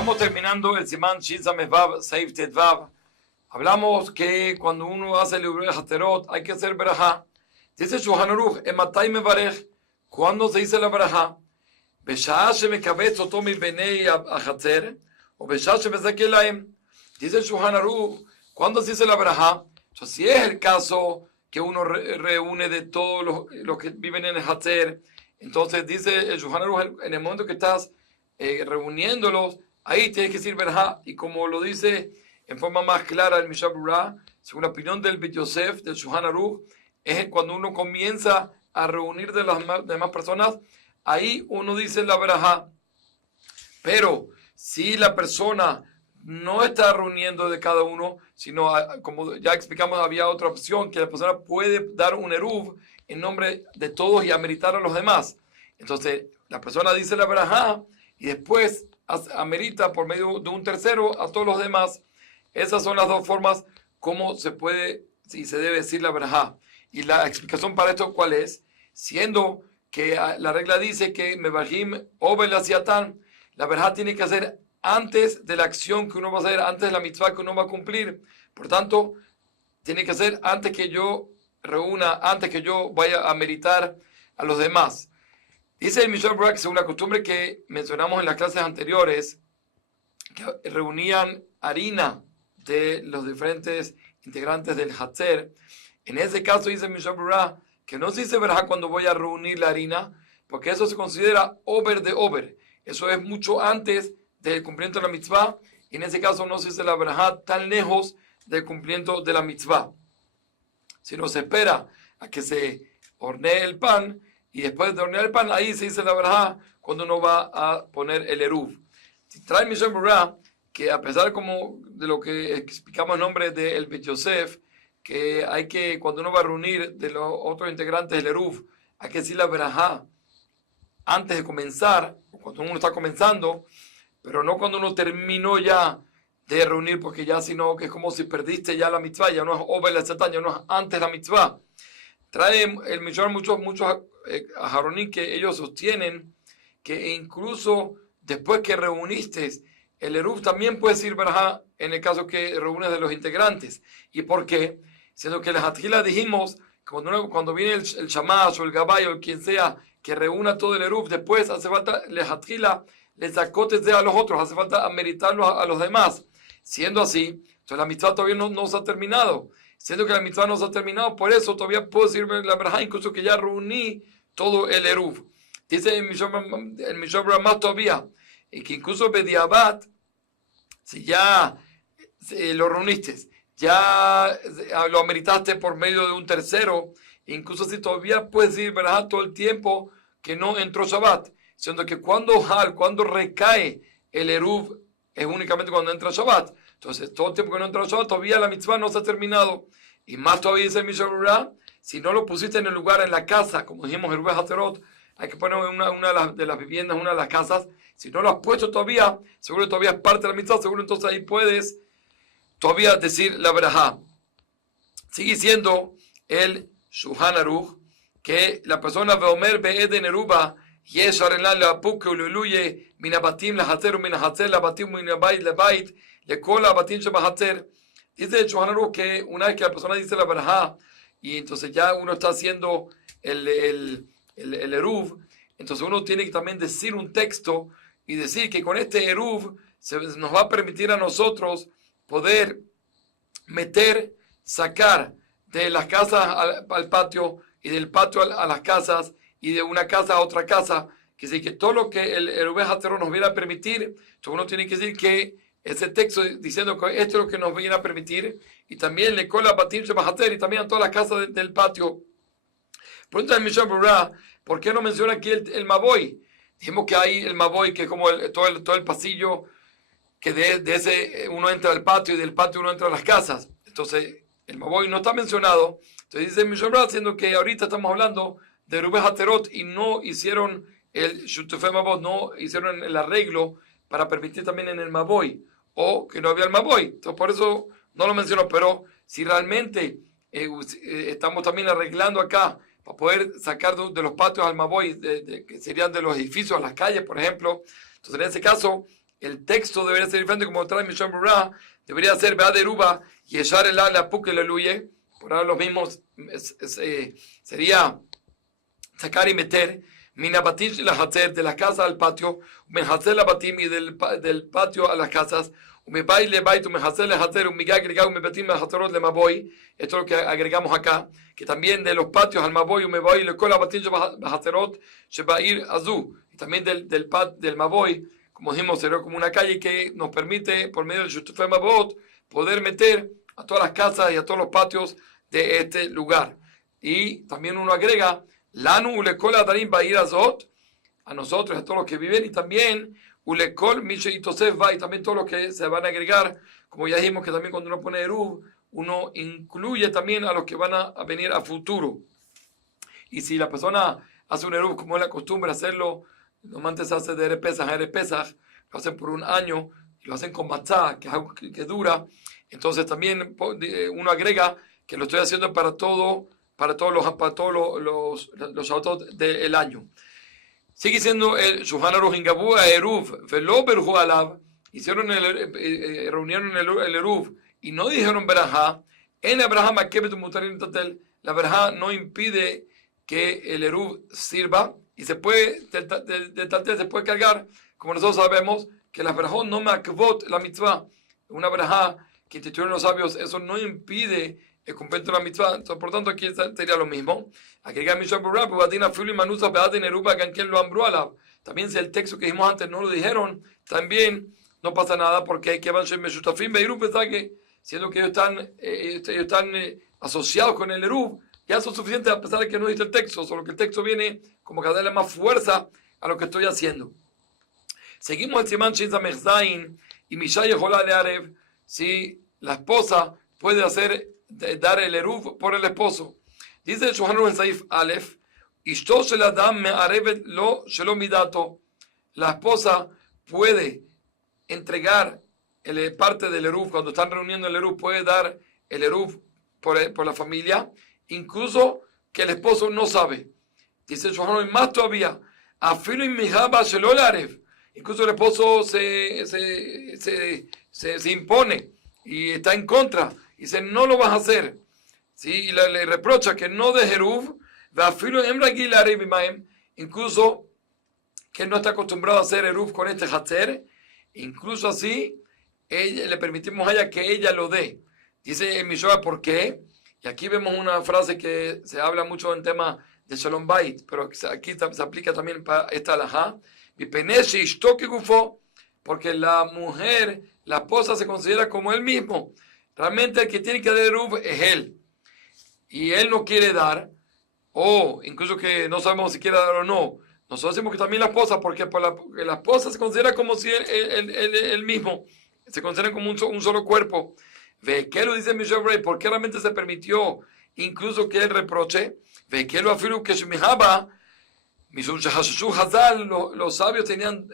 Estamos terminando el Simán Shin Sameh Vav Seif Tet Vav. Hablamos que cuando uno hace el Ubrei Haterot hay que hacer Berajá. Dice Shulchan Aruch, Ematay Mevarech, ¿cuándo se dice la Berajá? Besha'ah shemekabetz oto mibenei hachater, o besha'ah shemezakeh lahem. Dice Shulchan Aruch, ¿cuándo se dice la Berajá? Entonces, si es el caso que uno reúne de todos los que viven en el Hater, entonces dice el Shulchan Aruch, en el momento que estás reuniéndolos, ahí tienes que decir Berajá. Y como lo dice en forma más clara el Mishnah Berurah, según la opinión del Bet Yosef, del Shulchan Aruch, es cuando uno comienza a reunir de las demás personas, ahí uno dice la Berajá. Pero si la persona no está reuniendo de cada uno, sino, como ya explicamos, había otra opción, que la persona puede dar un eruv en nombre de todos y ameritar a los demás. Entonces, la persona dice la Berajá y después amerita por medio de un tercero a todos los demás. Esas son las dos formas como se puede y se debe decir la Berajá. Y la explicación para esto, ¿cuál es? Siendo que la regla dice que Mevahim Obel Asiatán, la Berajá tiene que hacer antes de la acción que uno va a hacer, antes de la mitzvah que uno va a cumplir. Por tanto, tiene que hacer antes que yo reúna, antes que yo vaya a meritar a los demás. Dice el Mishnah Berurah, según la costumbre que mencionamos en las clases anteriores, que reunían harina de los diferentes integrantes del Hatzer. En ese caso dice el Mishnah Berurah que no se dice Berajá cuando voy a reunir la harina, porque eso se considera over de over. Eso es mucho antes del cumplimiento de la mitzvah, y en ese caso no se dice la Berajá tan lejos del cumplimiento de la mitzvah, sino se espera a que se hornee el pan, y después de hornear el pan, ahí se dice la Berajá cuando uno va a poner el eruv. Trae el Mishnah Berurah que, a pesar como de lo que explicamos en nombre del Bet Yosef, que hay que, cuando uno va a reunir de los otros integrantes del eruv, hay que decir la Berajá antes de comenzar, cuando uno está comenzando, pero no cuando uno terminó ya de reunir, porque ya sino que es como si perdiste ya la mitzvah, ya no es over la satán, ya no es antes la mitzvah. Trae el Mishnah muchos Aharonim que ellos sostienen que incluso después que reuniste el eruv también puede decir Berajá en el caso que reúnes de los integrantes. ¿Y por qué? Siendo que en la Hatjila dijimos que cuando viene el Shamash o el Gabay o quien sea que reúna todo el eruv, después hace falta la Hatjila les acotes a los otros, hace falta ameritarlos a los demás. Siendo así, entonces la mitzvah todavía no se ha terminado. Siendo que la mitzvah no se ha terminado, por eso todavía puedo decir la Berajá, incluso que ya reuní todo el eruv. Dice el Mishnah Berurah más todavía, y que incluso Bediabat, si ya lo reuniste, ya lo ameritaste por medio de un tercero, incluso si todavía puedes decir Berajá todo el tiempo que no entró Shabbat, siendo que cuando recae el eruv es únicamente cuando entra Shabbat. Entonces, todo el tiempo que no entra Shabbat, todavía la mitzvah no se ha terminado. Y más todavía dice el Mishnah Berurah, si no lo pusiste en el lugar, en la casa, como dijimos, el Ubrei Haterot, hay que poner en una de las viviendas, una de las casas. Si no lo has puesto todavía, seguro todavía es parte de la mitzvah, seguro entonces ahí puedes todavía decir la Berajá. Sigue siendo el Shulchan Aruch que la persona veomer be'eden eruba yeshar en la apuk ululuye min abatim lahater min hater labatim min abayit lebayit lekol abatim shebahater. Dice el Shulchan Aruch que una vez que la persona dice la Berajá y entonces ya uno está haciendo el eruv, entonces uno tiene que también decir un texto y decir que con este eruv nos va a permitir a nosotros poder sacar de las casas al patio y del patio a las casas y de una casa a otra casa, que sí, que todo lo que el Ubrei Haterot nos viene a permitir, entonces uno tiene que decir que ese texto diciendo que esto es lo que nos viene a permitir, y también le cola batim shebahater y también a todas las casas del patio. Pregunta el Mishnah Berurah, ¿por qué no menciona aquí el Maboy? Dijimos que hay el Maboy, que es como todo el pasillo, que de ese uno entra al patio y del patio uno entra a las casas. Entonces, el Maboy no está mencionado. Entonces dice el Mishnah Berurah, siendo que ahorita estamos hablando de Ubrei Haterot y no hicieron el Shutufei Mabot, no hicieron el arreglo para permitir también en el Maboy, o que no había el Maboy. Entonces, por eso no lo menciono. Pero si realmente estamos también arreglando acá para poder sacar de los patios al Maboy, que serían de los edificios a las calles, por ejemplo, entonces en ese caso el texto debería ser diferente, como trae Mishon Brura, debería ser Be'ad Eruba y echar el ala Puke Leluye. Por ahora los mismos sería sacar y meter Minabatim y la Hatzer, de la casa al patio, Menhatzer la Batim y del patio a las casas, Umebay le Bait, Menhatzer le Hatzer, Umigay agregado, Umebatim le Hatzerot le Maboy. Esto es lo que agregamos acá, que también de los patios al Maboy, Umebay le Kola Batim Hatzerot, Shebair Azú, y también del Maboy, como dijimos, sería como una calle que nos permite, por medio del Shutufé Mabot, poder meter a todas las casas y a todos los patios de este lugar. Y también uno agrega, Lanu ulekol adarim ba'ir azot, a nosotros, a todos los que viven, y también ulekol mishe itosef va, y también todos los que se van a agregar, como ya dijimos que también cuando uno pone eruv, uno incluye también a los que van a venir a futuro. Y si la persona hace un eruv como es la costumbre hacerlo, normalmente se hace de Erepesach, lo hacen por un año, y lo hacen con matzah, que es algo que dura, entonces también uno agrega que lo estoy haciendo para todos los Shabbatot del año. Sigue siendo el Shulchan Aruch Ingabu a Eruv, Velo Berhu Alav, reunieron el Eruv y no dijeron Berajá, en Abraham Akebet Mutarin Tatel, la Berajá no impide que el Eruv sirva y se puede, se puede cargar, como nosotros sabemos, que la Berajá no me akvot la mitzvah, una Berajá que instituyeron los sabios, eso no impide el cumplimiento de la mitzvah. Entonces, por tanto, aquí sería lo mismo. También si el texto que dijimos antes no lo dijeron, también no pasa nada, porque hay que avanzar siendo que ellos están asociados con el Eruv, ya son suficientes a pesar de que no dice el texto, solo que el texto viene como que a darle más fuerza a lo que estoy haciendo. Seguimos el Siman Shin Samech Zayin y Mishai Yehola Learev, si la esposa puede dar el eruv por el esposo. Dice el Shulchan Aruch en Saif Aleph, Ishto shel Adam me'arevet lo shelo midato. La esposa puede entregar parte del eruv, cuando están reuniendo el eruv, puede dar el eruv por la familia, incluso que el esposo no sabe. Dice el Shulchan Aruch, más todavía, afilo in mihaba shelo le'arev. Incluso el esposo se impone y está en contra. Dice, no lo vas a hacer. ¿Sí? Y le reprocha que no deje eruv, incluso que él no está acostumbrado a hacer eruv con este hatzer, incluso así le permitimos a ella que ella lo dé. Dice en Mishoah, ¿por qué? Y aquí vemos una frase que se habla mucho en tema de Shalom Bait, pero aquí se aplica también para esta alajá. Porque la mujer, la esposa, se considera como él mismo. Realmente el que tiene que dar eruv es él. Y él no quiere dar, o incluso que no sabemos si quiere dar o no. Nosotros decimos que también la esposa, porque la esposa se considera como si él mismo, se considera como un solo cuerpo. Ve que lo dice Michel Bray, porque realmente se permitió incluso que él reproche. Ve que lo afirmó que Shemihaba, los sabios tenían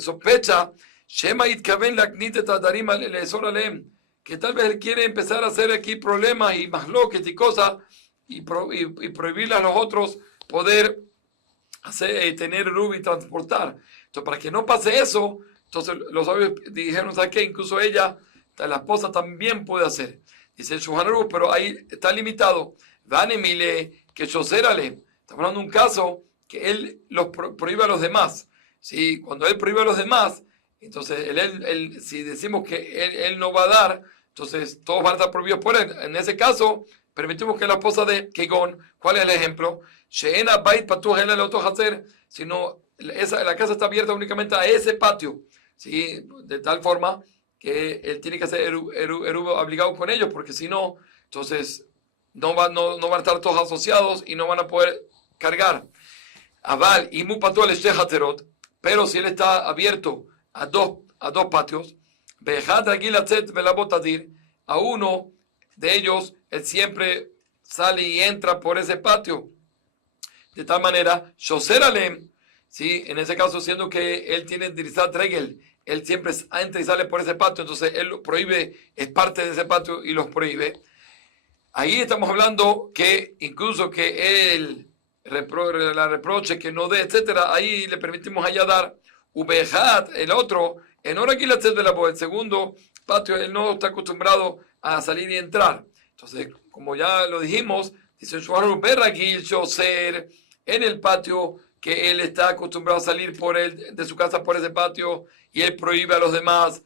sospecha, Shema Itkaven Laknit et Adarim Leesor Aleem, que tal vez él quiere empezar a hacer aquí problemas y masloques y cosas y prohibirle a los otros poder tener eruv y transportar. Entonces, para que no pase eso, entonces los sabios dijeron, ¿sabes qué? Incluso ella, la esposa, también puede hacer. Dice el Shulchan Aruch, pero ahí está limitado. Vanemile, que Shoserale, estamos hablando de un caso que él los prohíbe a los demás. ¿Sí? Cuando él prohíbe a los demás, entonces si decimos que él no va a dar, entonces todos van a estar prohibidos por él. En ese caso, permitimos que la esposa de Kegon, ¿cuál es el ejemplo? Sheena Bait Patuj el otro hacer, sino la casa está abierta únicamente a ese patio, ¿sí? De tal forma que él tiene que hacer eruv obligado con ellos, porque si no, entonces no van a estar todos asociados y no van a poder cargar. Aval y Mupatu al Haterot, pero si él está abierto a dos patios, a uno de ellos, él siempre sale y entra por ese patio. De tal manera, Shoser Alem, ¿sí? En ese caso, siendo que él tiene Dirizat Regel, él siempre entra y sale por ese patio, entonces él lo prohíbe, es parte de ese patio y los prohíbe. Ahí estamos hablando que incluso que él la reproche, que no dé, etcétera, ahí le permitimos allá dar Ubejat, el otro, en hora que el segundo patio, él no está acostumbrado a salir y entrar. Entonces, como ya lo dijimos, dice ser en el patio que él está acostumbrado a salir por él, de su casa por ese patio, y él prohíbe a los demás.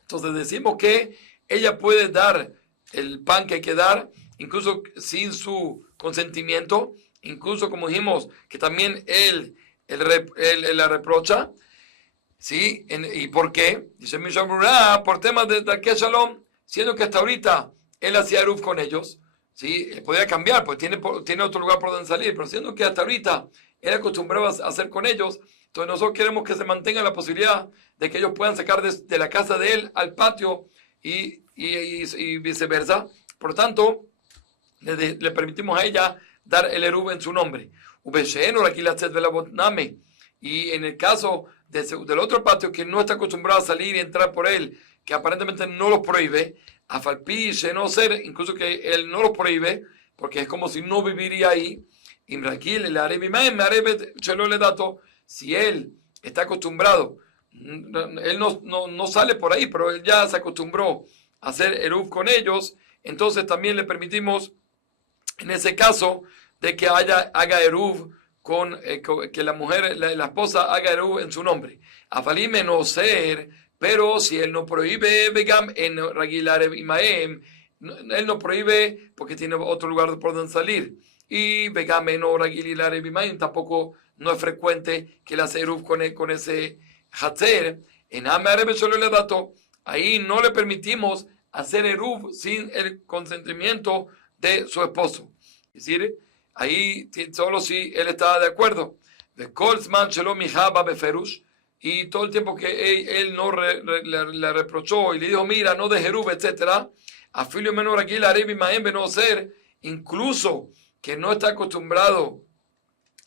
Entonces decimos que ella puede dar el pan que hay que dar, incluso sin su consentimiento, incluso como dijimos, que también él la reprocha. ¿Sí? ¿Y por qué? Dice Mishon Brura, por temas de Darkei Shalom, siendo que hasta ahorita él hacía Eruv con ellos, ¿sí? Podía cambiar, pues tiene otro lugar por donde salir, pero siendo que hasta ahorita él acostumbraba a hacer con ellos, entonces nosotros queremos que se mantenga la posibilidad de que ellos puedan sacar de la casa de él al patio y viceversa. Por tanto, le permitimos a ella dar el Eruv en su nombre. Y en el caso del otro patio que no está acostumbrado a salir y entrar por él, que aparentemente no los prohíbe, a Falpi, no ser, incluso que él no los prohíbe, porque es como si no viviría ahí. Si él está acostumbrado, él no sale por ahí, pero él ya se acostumbró a hacer Eruv con ellos, entonces también le permitimos, en ese caso, de que haga Eruv que la mujer, la esposa haga Eruv en su nombre. Afalime no ser, pero si él no prohíbe, vegam en Ragilar Imaem, él no prohíbe porque tiene otro lugar por donde salir. Y vegam en Ragilar Imaem tampoco no es frecuente que él hace Eruv con ese Hatzer. En Amarebe solo le dato, ahí no le permitimos hacer Eruv sin el consentimiento de su esposo. Es decir, ahí solo si él estaba de acuerdo. Y todo el tiempo que él no le reprochó y le dijo, mira, no de Jerub, etc. Afilio menor aquí, la Arebi Maembe no ser, incluso que no está acostumbrado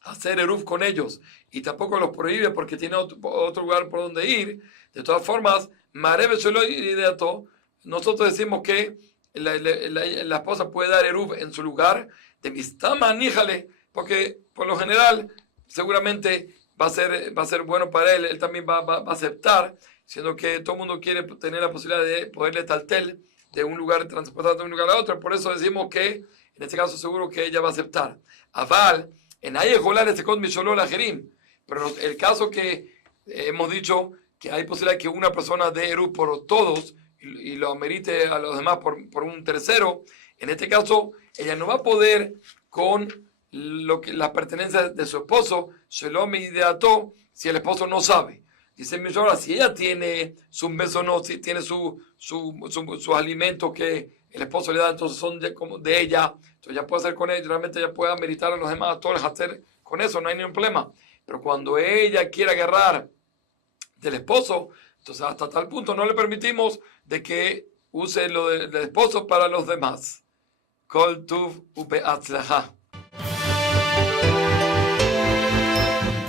a hacer Eruv con ellos y tampoco los prohíbe porque tiene otro lugar por donde ir. De todas formas, Marebe solo ideato, nosotros decimos que la esposa puede dar Eruv en su lugar de Mistama Níjale, porque por lo general seguramente va a ser bueno para él también va a aceptar, siendo que todo el mundo quiere tener la posibilidad de poderle taltel de un lugar, transportar de un lugar a otro, por eso decimos que en este caso seguro que ella va a aceptar. Aval, en Ayejolar este con Misholol Ajerim, pero el caso que hemos dicho que hay posibilidad que una persona dé Eruv por todos y lo amerite a los demás por un tercero, en este caso ella no va a poder con las pertenencias de su esposo, Shalom ideato, si el esposo no sabe. Dice mi señora, si ella tiene su beso no, si tiene sus alimentos que el esposo le da, entonces son de ella, entonces ya puede hacer con ella, realmente ella puede ameritar a los demás, a todos hacer con eso, no hay ningún problema. Pero cuando ella quiere agarrar del esposo, entonces hasta tal punto no le permitimos de que use lo del esposo para los demás. Kol tuv ubeatzlaha.